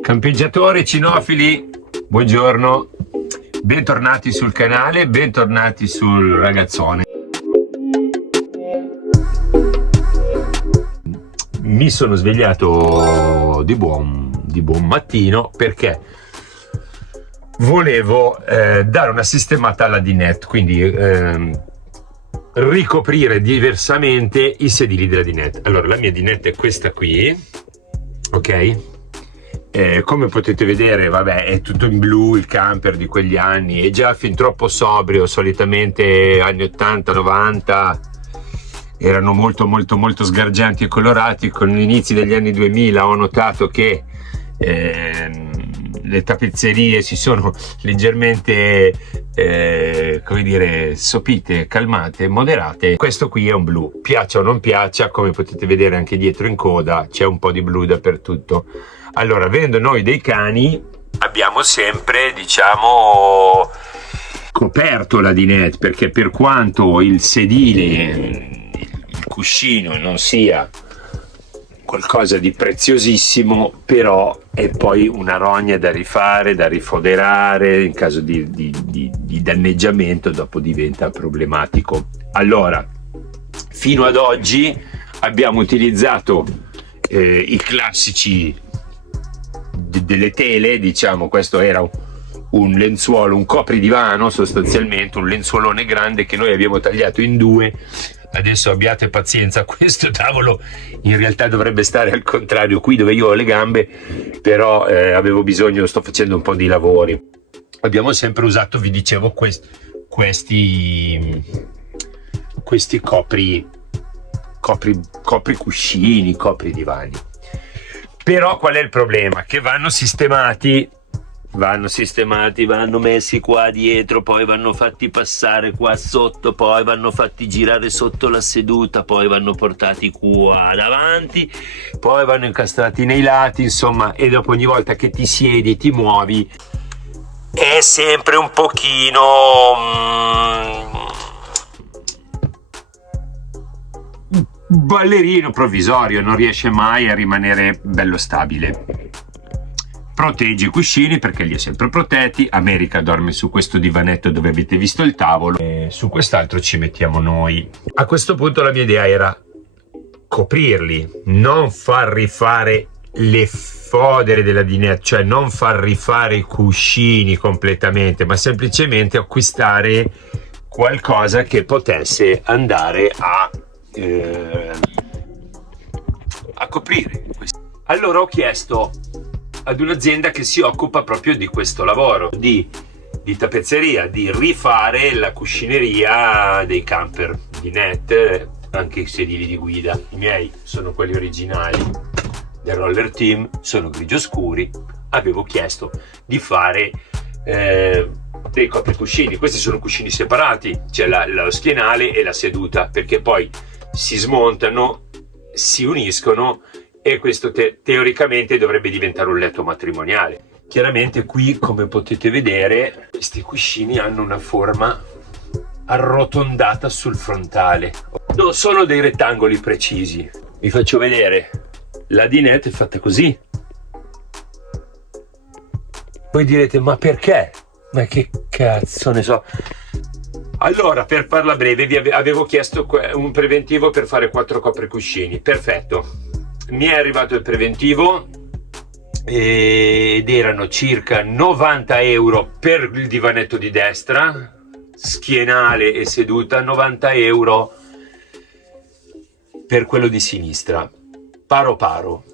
Campeggiatori cinofili, buongiorno, bentornati sul canale, bentornati sul ragazzone. Mi sono svegliato di buon mattino perché volevo dare una sistemata alla dinette, quindi ricoprire diversamente i sedili della dinette. Allora, la mia dinette è questa qui, ok? Come potete vedere, vabbè, è tutto in blu, il camper di quegli anni, è già fin troppo sobrio. Solitamente anni 80-90 erano molto sgargianti e colorati. Con gli inizi degli anni 2000 ho notato che le tappezzerie si sono leggermente come dire, sopite, calmate, moderate. Questo qui è un blu, piaccia o non piaccia, come potete vedere anche dietro in coda c'è un po' di blu dappertutto. Allora, avendo noi dei cani, abbiamo sempre, diciamo, coperto la dinette, perché per quanto il sedile, il cuscino non sia qualcosa di preziosissimo, però è poi una rogna da rifare, da rifoderare, in caso di danneggiamento dopo diventa problematico. Allora, fino ad oggi abbiamo utilizzato i classici delle tele, diciamo. Questo era un lenzuolo, un copridivano, sostanzialmente un lenzuolone grande che noi abbiamo tagliato in due. Adesso abbiate pazienza, questo tavolo in realtà dovrebbe stare al contrario, qui dove io ho le gambe, però avevo bisogno, sto facendo un po' di lavori. Abbiamo sempre usato, vi dicevo, questi copri cuscini, copri divani. Però qual è il problema? Che vanno sistemati, vanno messi qua dietro, poi vanno fatti passare qua sotto, poi vanno fatti girare sotto la seduta, poi vanno portati qua davanti, poi vanno incastrati nei lati, insomma, e dopo ogni volta che ti siedi, ti muovi, è sempre un pochino ballerino provvisorio, non riesce mai a rimanere bello stabile. Protegge i cuscini perché li è sempre protetti. America dorme su questo divanetto dove avete visto il tavolo, e su quest'altro ci mettiamo noi. A questo punto la mia idea era coprirli, non far rifare le fodere della dinette, cioè non far rifare i cuscini completamente, ma semplicemente acquistare qualcosa che potesse andare a coprire. Allora ho chiesto ad un'azienda che si occupa proprio di questo lavoro, di tappezzeria, di rifare la cuscineria dei camper, dinette, anche i sedili di guida. I miei sono quelli originali del Roller Team, sono grigio scuri. Avevo chiesto di fare dei copricuscini. Questi sono cuscini separati, c'è lo schienale e la seduta, perché poi si smontano, si uniscono, e questo teoricamente dovrebbe diventare un letto matrimoniale. Chiaramente qui, come potete vedere, questi cuscini hanno una forma arrotondata sul frontale, non sono dei rettangoli precisi. Vi faccio vedere, la dinette è fatta così. Voi direte, ma perché? Ma che cazzo ne so. Allora, per farla breve, vi avevo chiesto un preventivo per fare 4 copricuscini. Perfetto, mi è arrivato il preventivo ed erano circa 90 euro per il divanetto di destra, schienale e seduta, 90 euro per quello di sinistra, paro.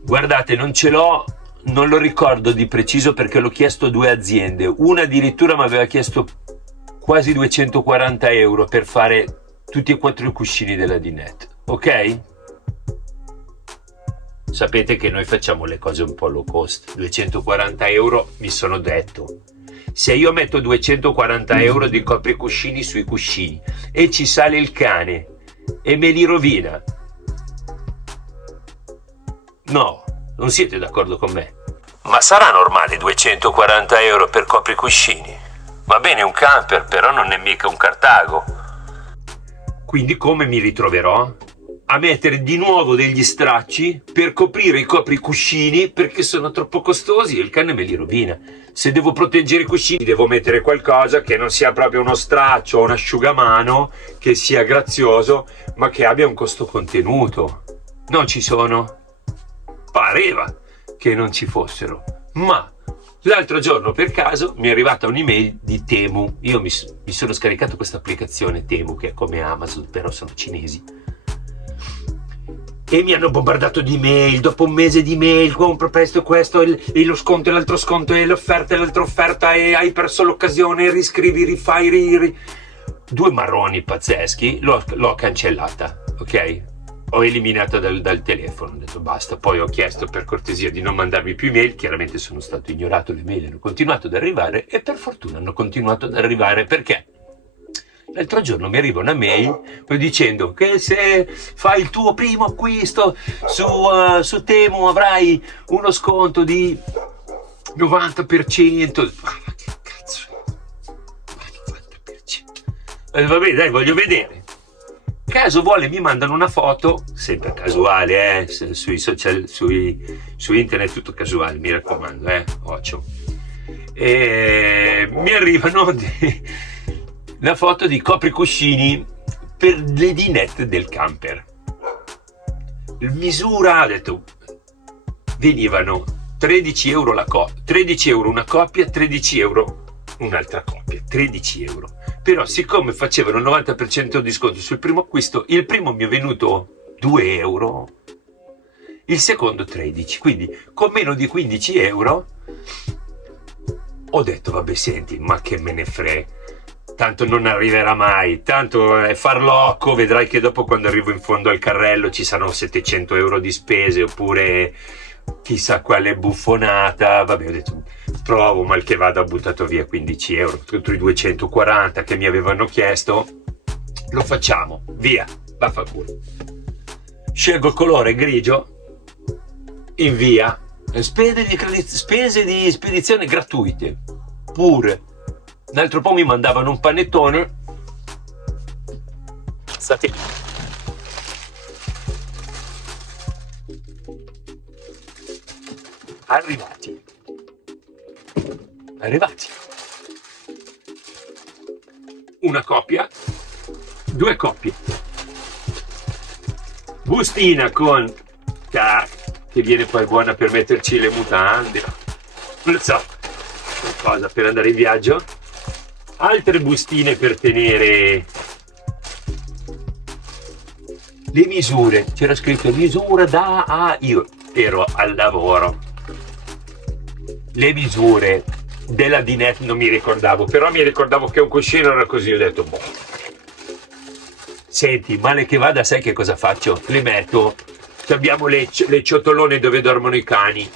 Guardate, non ce l'ho, non lo ricordo di preciso perché l'ho chiesto a 2 aziende. Una addirittura mi aveva chiesto quasi 240 euro per fare tutti e 4 i cuscini della dinette, ok? Sapete che noi facciamo le cose un po' low cost. 240 euro, mi sono detto, se io metto 240 euro di copricuscini sui cuscini e ci sale il cane e me li rovina, no, non siete d'accordo con me? Ma sarà normale 240 euro per copricuscini? Va bene, un camper, però non è mica un Cartago. Quindi come mi ritroverò? a mettere di nuovo degli stracci per coprire i copricuscini perché sono troppo costosi e il cane me li rovina. Se devo proteggere i cuscini devo mettere qualcosa che non sia proprio uno straccio o un asciugamano, che sia grazioso ma che abbia un costo contenuto. Non ci sono? Pareva che non ci fossero, ma l'altro giorno per caso mi è arrivata un'email di Temu. Io mi sono scaricato questa applicazione Temu che è come Amazon, però sono cinesi, e mi hanno bombardato di mail dopo un mese di mail: compra questo e lo sconto e l'altro sconto e l'offerta e l'altra offerta e hai perso l'occasione, riscrivi, rifai, due marroni pazzeschi. L'ho cancellata, ok? Ho eliminato dal telefono, ho detto basta. Poi ho chiesto per cortesia di non mandarmi più email, chiaramente sono stato ignorato, le mail hanno continuato ad arrivare e per fortuna hanno continuato ad arrivare, perché l'altro giorno mi arriva una mail dicendo che se fai il tuo primo acquisto su Temu avrai uno sconto di 90%. Ma che cazzo è? Ma 90%? Vabbè, dai, voglio vedere. Caso vuole mi mandano una foto, sempre casuale, sui social, su internet tutto casuale, mi raccomando, occhio. E mi arrivano la foto di copricuscini per le dinette del camper. Misura, ha detto, venivano 13 euro 13 euro una coppia, 13 euro un'altra coppia, 13 euro. Però siccome facevano il 90% di sconto sul primo acquisto, il primo mi è venuto 2 euro, il secondo 13, quindi con meno di 15 euro ho detto vabbè, senti, ma che me ne frega, tanto non arriverà mai, tanto è farlocco, vedrai che dopo quando arrivo in fondo al carrello ci saranno 700 euro di spese oppure chissà quale buffonata. Vabbè, ho detto provo, mal che vada, ho buttato via 15 euro contro i 240 che mi avevano chiesto, lo facciamo, via, vaffanculo. Scelgo il colore grigio, invia, spese di spedizione gratuite pure. L'altro po' mi mandavano un panettone, stati arrivati una coppia, due coppie, bustina con che viene poi buona per metterci le mutande, non so, qualcosa per andare in viaggio, altre bustine per tenere le misure, c'era scritto misura da a, io ero al lavoro, le misure della dinette non mi ricordavo, però mi ricordavo che un cuscino era così, ho detto boh. Senti, male che vada, sai che cosa faccio? Le metto, abbiamo le ciotolone dove dormono i cani,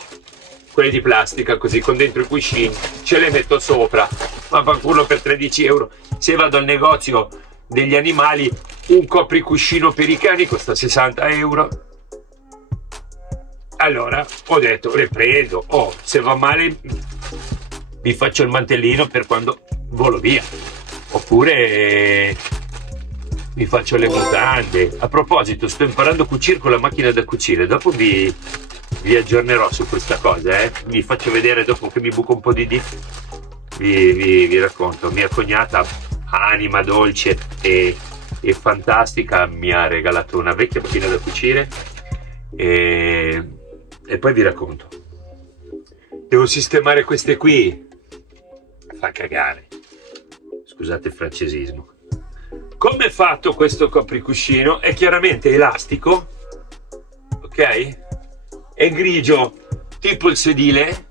quelle di plastica così, con dentro i cuscini, ce le metto sopra, ma fanculo, per 13 euro. Se vado al negozio degli animali, un copricuscino per i cani costa 60 euro. Allora ho detto le prendo, se va male mi faccio il mantellino per quando volo via, oppure mi faccio le mutande. A proposito, sto imparando a cucire con la macchina da cucire, dopo vi aggiornerò su questa cosa, vi faccio vedere dopo che mi buco un po' di dì, vi racconto. Mia cognata, anima dolce e fantastica, mi ha regalato una vecchia macchina da cucire e poi vi racconto. Devo sistemare queste qui, fa cagare, scusate il francesismo. Come è fatto questo copricuscino? È chiaramente elastico, ok? È grigio tipo il sedile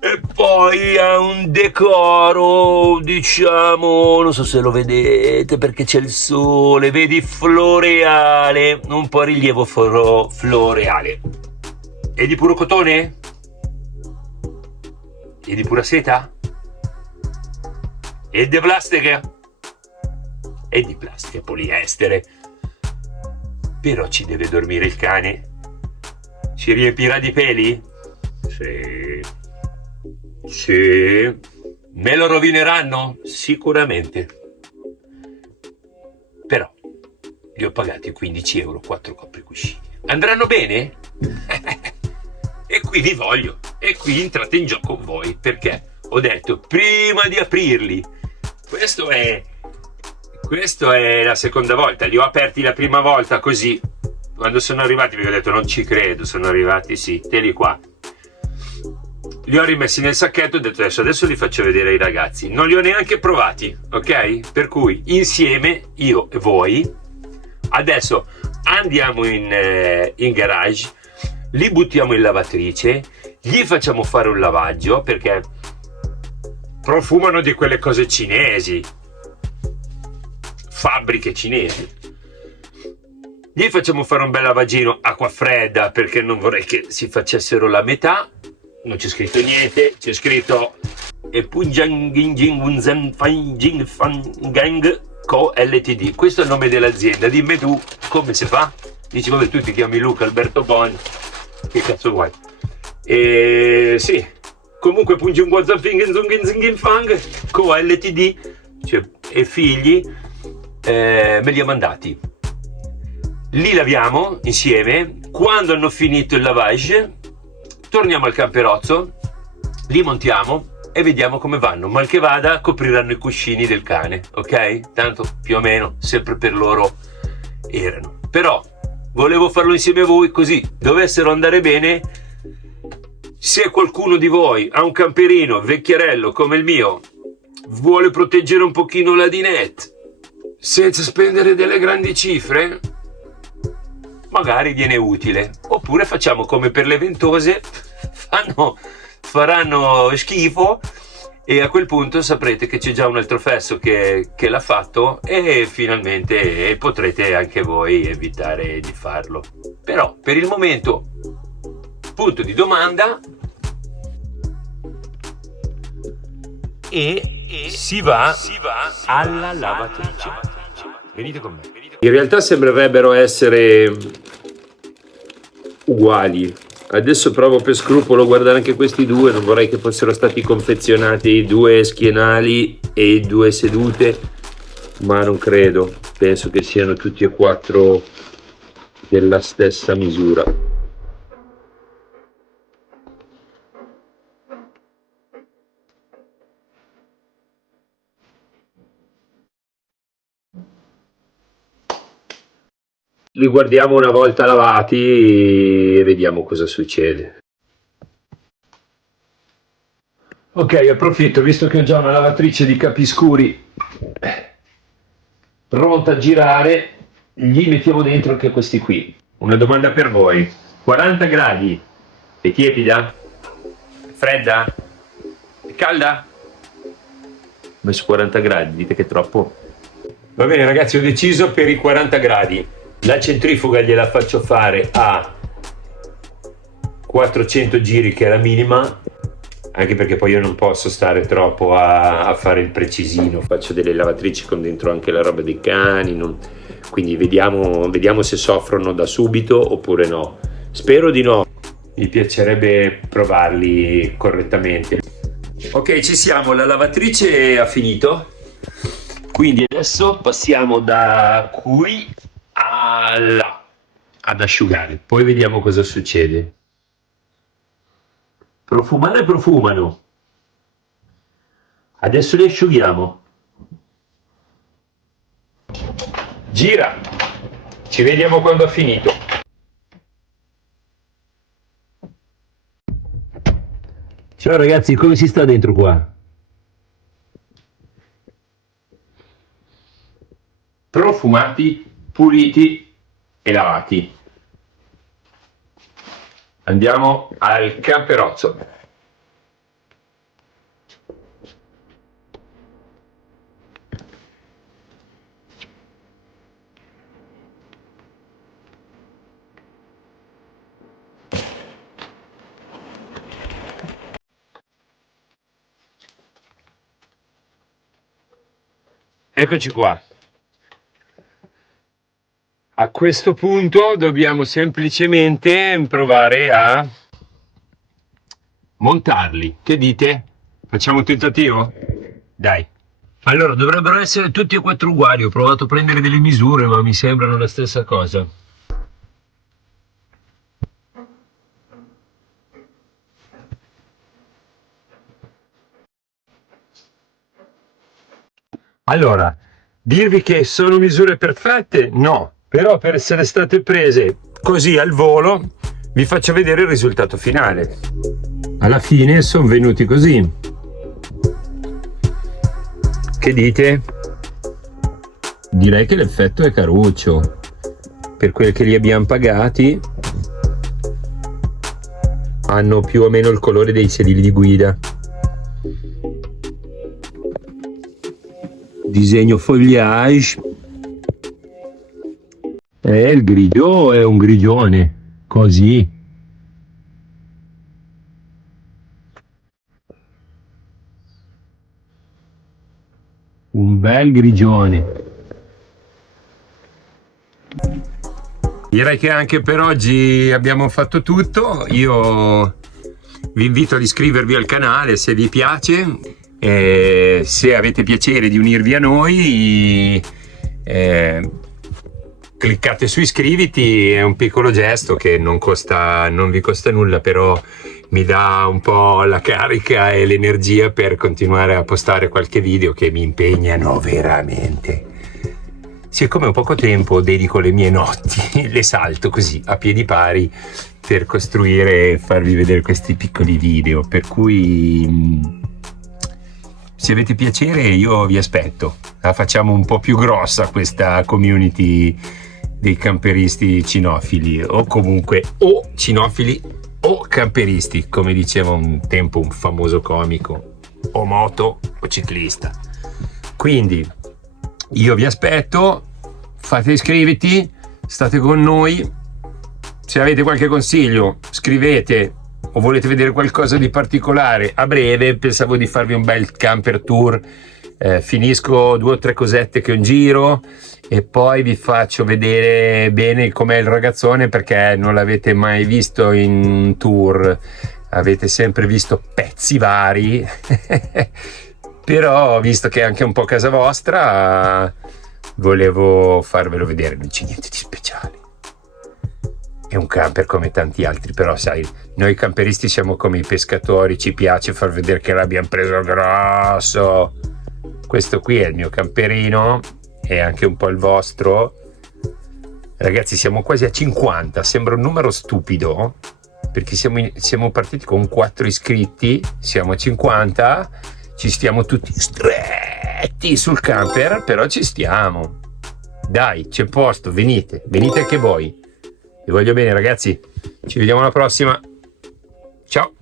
e poi ha un decoro, diciamo, non so se lo vedete perché c'è il sole, vedi, floreale, un po' rilievo floreale. È di puro cotone? È di pura seta? È di plastica? È di plastica, poliestere. Però ci deve dormire il cane? Si riempirà di peli? Sì. Sì. Me lo rovineranno? Sicuramente. Però li ho pagati 15 euro, 4 coppie cuscini. Andranno bene? E qui vi voglio, e qui entrate in gioco voi, perché ho detto prima di aprirli, questo è la seconda volta, li ho aperti la prima volta così, quando sono arrivati vi ho detto non ci credo, sono arrivati, sì, te li qua. Li ho rimessi nel sacchetto, ho detto adesso li faccio vedere ai ragazzi, non li ho neanche provati, ok? Per cui insieme, io e voi, adesso andiamo in garage, li buttiamo in lavatrice, gli facciamo fare un lavaggio perché profumano di quelle cose cinesi, fabbriche cinesi. Gli facciamo fare un bel lavagino, acqua fredda, perché non vorrei che si facessero la metà. Non c'è scritto niente, c'è scritto Gang Co Ltd. Questo è il nome dell'azienda, dimmi tu come si fa? Dici vabbè, tu ti chiami Luca Alberto Bon, che cazzo vuoi? E sì, comunque Fang Co Ltd, cioè, e figli, me li ha mandati. Li laviamo insieme, quando hanno finito il lavage torniamo al camperozzo, li montiamo e vediamo come vanno. Mal che vada copriranno i cuscini del cane, ok? Tanto più o meno sempre per loro erano. Però volevo farlo insieme a voi, così dovessero andare bene. Se qualcuno di voi ha un camperino vecchierello come il mio, vuole proteggere un pochino la dinette senza spendere delle grandi cifre, magari viene utile. Oppure facciamo come per le ventose, faranno schifo e a quel punto saprete che c'è già un altro fesso che l'ha fatto e finalmente potrete anche voi evitare di farlo. Però per il momento, punto di domanda, e si va alla lavatrice. Venite con me. In realtà sembrerebbero essere uguali. Adesso provo per scrupolo a guardare anche questi due, non vorrei che fossero stati confezionati due schienali e due sedute, ma non credo, penso che siano tutti e quattro della stessa misura. Li guardiamo una volta lavati e vediamo cosa succede. Ok, approfitto, visto che ho già una lavatrice di capi scuri pronta a girare, gli mettiamo dentro anche questi qui. Una domanda per voi: 40 gradi, è tiepida? Fredda? È calda? Ho messo 40 gradi, dite che è troppo? Va bene ragazzi, ho deciso per i 40 gradi. La centrifuga gliela faccio fare a 400 giri, che è la minima, anche perché poi io non posso stare troppo a fare il precisino, faccio delle lavatrici con dentro anche la roba dei cani, quindi vediamo se soffrono da subito oppure no. Spero di no, mi piacerebbe provarli correttamente. Ok, ci siamo, la lavatrice ha finito, quindi adesso passiamo da qui a là ad asciugare, poi vediamo cosa succede. Profumano. Adesso li asciughiamo. Gira. Ci vediamo quando ha finito. Ciao ragazzi, come si sta dentro qua? Profumati, puliti e lavati. Andiamo al camperozzo. Eccoci qua. A questo punto dobbiamo semplicemente provare a montarli. Che dite? Facciamo un tentativo? Dai. Allora, dovrebbero essere tutti e quattro uguali. Ho provato a prendere delle misure, ma mi sembrano la stessa cosa. Allora, dirvi che sono misure perfette? No, però per essere state prese così al volo, vi faccio vedere il risultato finale. Alla fine sono venuti così. Che dite? Direi che l'effetto è caruccio. Per quel che li abbiamo pagati, hanno più o meno il colore dei sedili di guida. Disegno foliage. Il grigio è un grigione, così. Un bel grigione. Direi che anche per oggi abbiamo fatto tutto. Io vi invito ad iscrivervi al canale se vi piace, se avete piacere di unirvi a noi, cliccate su iscriviti, è un piccolo gesto che non vi costa nulla, però mi dà un po' la carica e l'energia per continuare a postare qualche video che mi impegnano veramente. Siccome ho poco tempo, dedico le mie notti, le salto così a piedi pari per costruire e farvi vedere questi piccoli video, per cui se avete piacere io vi aspetto. La facciamo un po' più grossa questa community dei camperisti cinofili, o comunque o cinofili o camperisti, come diceva un tempo un famoso comico, o moto o ciclista. Quindi io vi aspetto, fate iscriviti, state con noi. Se avete qualche consiglio scrivete, o volete vedere qualcosa di particolare a breve. Pensavo di farvi un bel camper tour, finisco 2 o 3 cosette che ho in giro e poi vi faccio vedere bene com'è il ragazzone, perché non l'avete mai visto in tour, avete sempre visto pezzi vari però visto che è anche un po' casa vostra, volevo farvelo vedere. Non c'è niente di speciale, è un camper come tanti altri, però sai, noi camperisti siamo come i pescatori, ci piace far vedere che l'abbiamo preso grosso. Questo qui è il mio camperino, è anche un po' il vostro. Ragazzi, siamo quasi a 50, sembra un numero stupido perché siamo partiti con 4 iscritti, siamo a 50, ci stiamo tutti stretti sul camper, però ci stiamo. Dai, c'è posto, venite anche voi. Vi voglio bene, ragazzi. Ci vediamo alla prossima. Ciao.